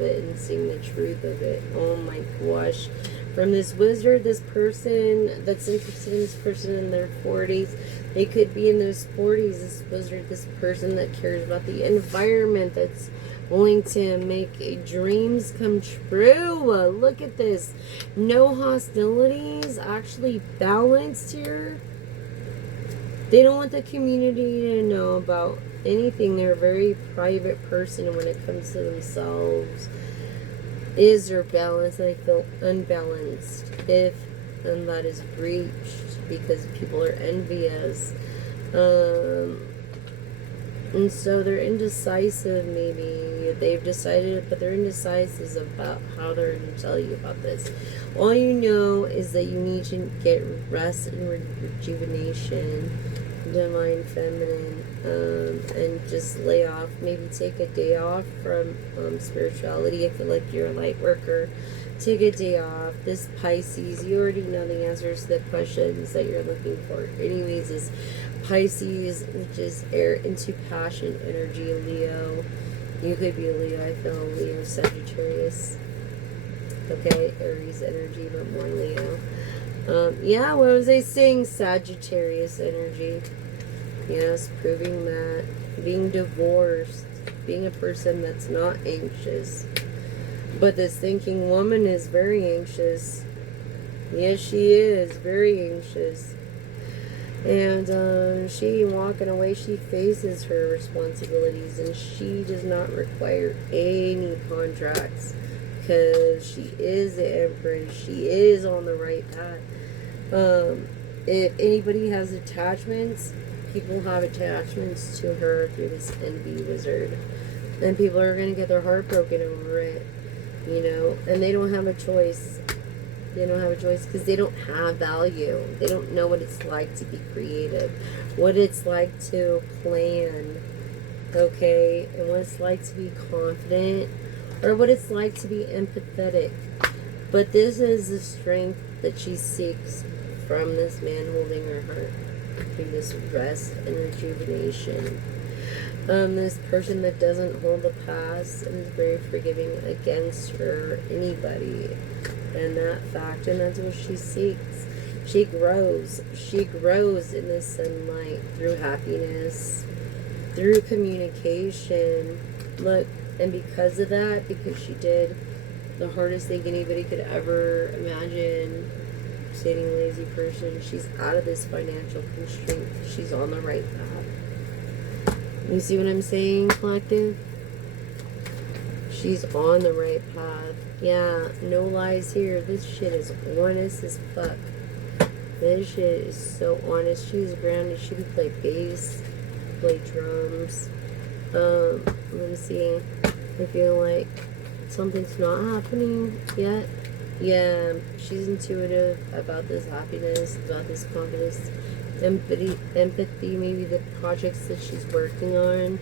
it and seeing the truth of it. Oh my gosh. From this wizard, this person that's interested in this person in their 40s, they could be in those 40s. This wizard, this person that cares about the environment, that's willing to make dreams come true. Look at this. No hostilities, actually balanced here. They don't want the community to know about anything. They're a very private person when it comes to themselves. Is there balance? And I feel unbalanced if and that is breached because people are envious. And so they're indecisive, maybe. They've decided, but they're indecisive about how they're going to tell you about this. All you know is that you need to get rest and rejuvenation, divine feminine, and just lay off. Maybe take a day off from spirituality. I feel like you're a light worker. Take a day off. This Pisces, you already know the answers to the questions that you're looking for. Anyways, this Pisces, which is air into passion energy, Leo. You could be a Leo. I feel Leo, Sagittarius. Okay, Aries energy, but more Leo. Yeah, what was I saying? Sagittarius energy. Yes, proving that. Being divorced. Being a person that's not anxious. But this thinking woman is very anxious. Yes, she is. Very anxious. And she walking away, she faces her responsibilities and she does not require any contracts because she is the Empress. She is on the right path. If anybody has attachments, people have attachments to her through this envy wizard. And people are going to get their heart broken over it, you know, and they don't have a choice. They don't have a choice because they don't have value. They don't know what it's like to be creative, what it's like to plan, okay, and what it's like to be confident, or what it's like to be empathetic. But this is the strength that she seeks from this man holding her heart through this rest and rejuvenation. This person that doesn't hold the past and is very forgiving against her, anybody. And that fact, and that's what she seeks. She grows in the sunlight through happiness, through communication. Look, and because of that, because she did the hardest thing anybody could ever imagine, stating lazy person, she's out of this financial constraint. She's on the right path. You see what I'm saying, collective? She's on the right path. Yeah, no lies here. This shit is honest as fuck. This shit is so honest. She's grounded. She can play bass, play drums. Let me see. I feel like something's not happening yet. Yeah, she's intuitive about this happiness, about this confidence, empathy, maybe the projects that she's working on.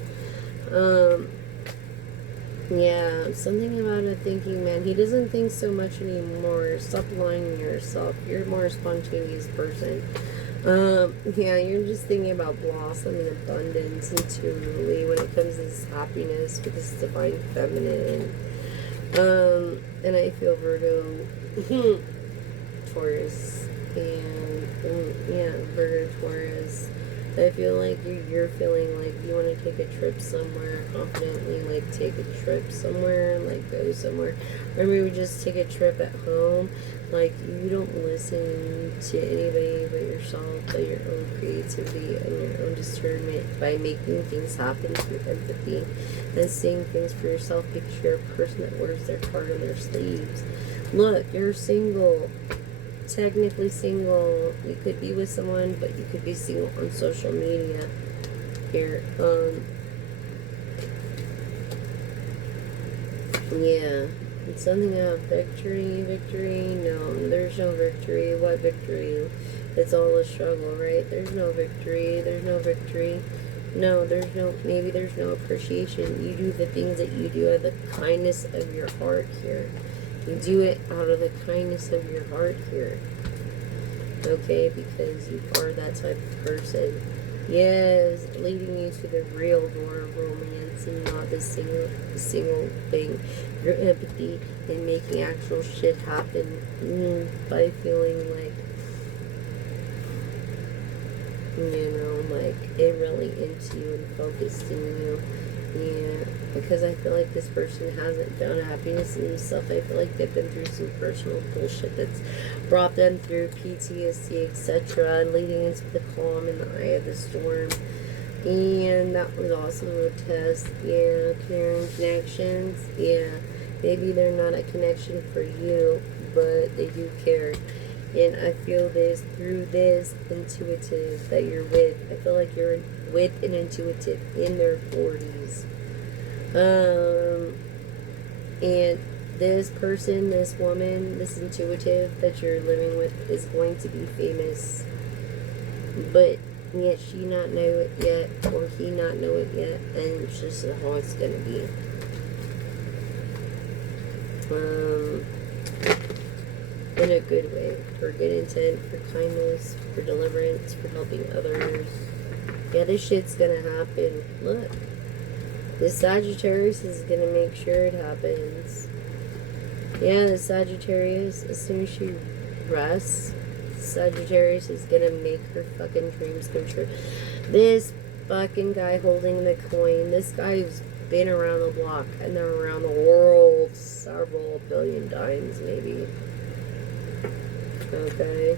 Yeah, something about a thinking man. He doesn't think so much anymore. Stop lying to yourself. You're a more spontaneous person. Yeah, you're just thinking about blossom and abundance intuitively when it comes to this happiness with this divine feminine. And I feel Virgo, Taurus, and yeah, Virgo, Taurus. I feel like you're feeling like you want to take a trip somewhere confidently, like take a trip somewhere, like go somewhere, or maybe just take a trip at home. Like you don't listen to anybody but yourself, but your own creativity and your own discernment by making things happen through empathy and seeing things for yourself because you're a person that wears their heart on their sleeves. Look, you're single. Technically single. You could be with someone, but you could be single on social media here. Yeah, it's something about victory. No, there's no victory. What victory? It's all a struggle, right? There's no victory. No, maybe there's no appreciation. You do the things that you do out of the kindness of your heart here. You do it out of the kindness of your heart here. Okay, because you are that type of person. Yes, leading you to the real door of romance and not the single thing. Your empathy and making actual shit happen by feeling like, like it really into you and focused in you. Yeah, because I feel like this person hasn't found happiness in themselves. I feel like they've been through some personal bullshit that's brought them through PTSD, etc., and leading into the calm in the eye of the storm. And that was also a test. Yeah, caring connections. Yeah, maybe they're not a connection for you, but they do care. And I feel this through this intuitive that you're with. I feel like you're with an intuitive in their 40s. And this person, this woman, this intuitive that you're living with is going to be famous. But yet she not know it yet, or he not know it yet, and it's just how it's gonna be. In a good way, for good intent, for kindness, for deliverance, for helping others. Yeah, this shit's gonna happen. Look, this Sagittarius is gonna make sure it happens. Yeah, the Sagittarius, as soon as she rests, Sagittarius is gonna make her fucking dreams come true. This fucking guy holding the coin, this guy's been around the block and they're around the world several billion times, maybe. Okay.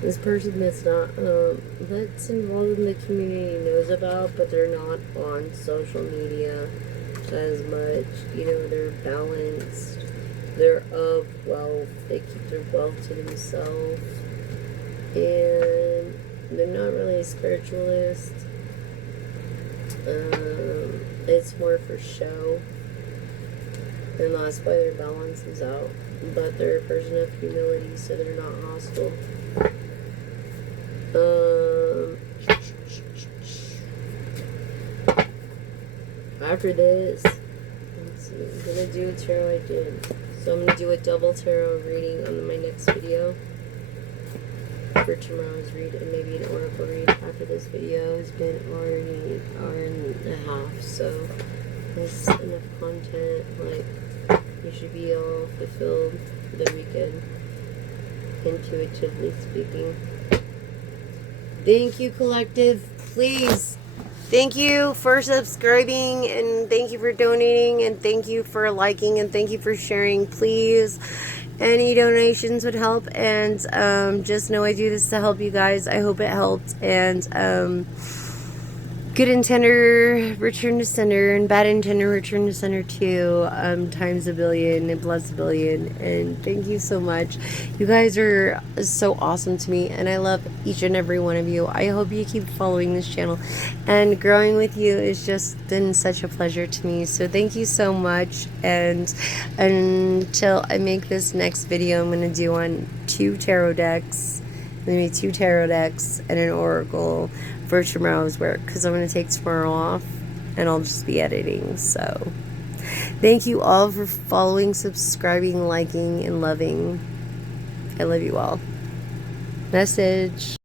This person that's not, that's involved in the community knows about, but they're not on social media as much. They're balanced. They're of wealth. They keep their wealth to themselves. And they're not really a spiritualist. It's more for show. And that's why their balance is out. But they're a person of humility, so they're not hostile. After this, let's see, I'm gonna do a tarot I did. So I'm gonna do a double tarot reading on my next video for tomorrow's read, and maybe an oracle read after this video has been already an hour and a half. So that's enough content. Like, you should be all fulfilled for the weekend, intuitively speaking. Thank you, collective. Please. Thank you for subscribing, and thank you for donating, and thank you for liking, and thank you for sharing. Please, any donations would help, and just know I do this to help you guys. I hope it helped, and good intender return to sender, and bad intender return to sender too, times a billion and plus a billion. And thank you so much. You guys are so awesome to me, and I love each and every one of you. I hope you keep following this channel, and growing with you is just been such a pleasure to me. So thank you so much, and until I make this next video, I'm going to do on 2 tarot decks, maybe 2 tarot decks and an oracle for tomorrow's work, because I'm going to take tomorrow off and I'll just be editing. So thank you all for following, subscribing, liking, and loving. I love you all. Message.